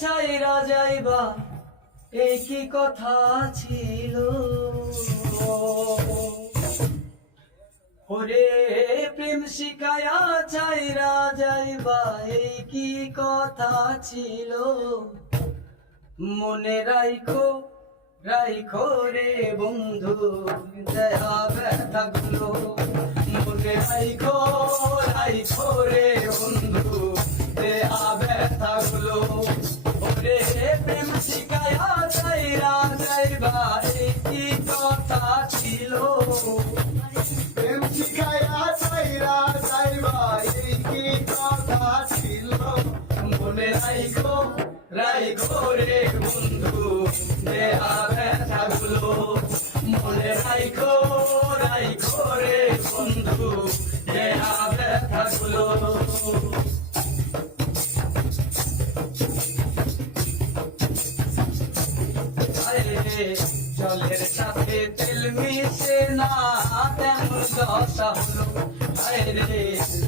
ছাইরা যাইবা এই কি কথা ছিল। ওরে প্রেম শিখায়া ছাইরা যাইবা এই কি কথা ছিল। মনে রাইখো রাইখো রে বন্ধু দয়া ব্যথা গুলো মনে রাইখো রাইখো রাইখো রে বন্ধু দেয়া ব্যথা গুলো মনে রাইখো রাইখো রে বন্ধু দেয়া ব্যথা গুলো জলের সাথে তেল মিশে না, তেমন দশা হলো। রে,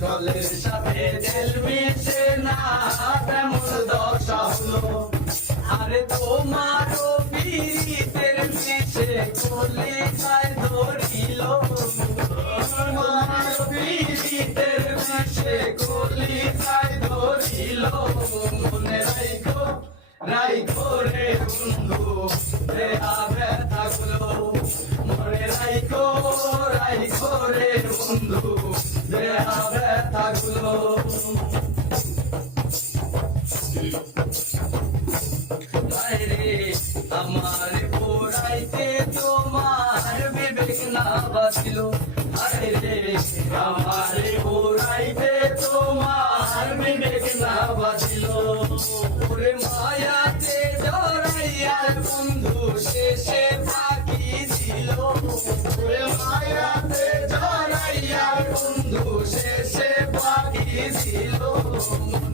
জলের সাথে তেল মিশে না, তেমন দশা আরে তোমারও পীড়িতের মিশে কোলে যায় ধরিল তোমার পীড়িতের মিশে কোলে যায় ধরিল। মনে রাইখো রাইখো রে বন্ধু, রে আবে বন্ধু আবে থাকল রে আমার পোড়াইতে তোমার বিবেক না বাঁচিল আরে আমার পোড়াইতে তোমার বিবেক না বাঁচিল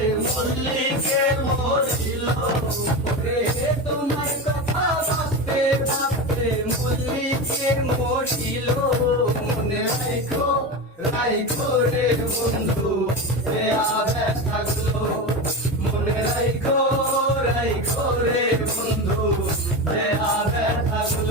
ভাবতে মল্লিকে মরিল রে তোমার কথা ভাবতে ভাবতে মল্লিকে মরিল মনে রাইখো রাইখো রে বন্ধু রে আবে থাকল মনে রাইখো রাইখো রে বন্ধু রে আবে থাকল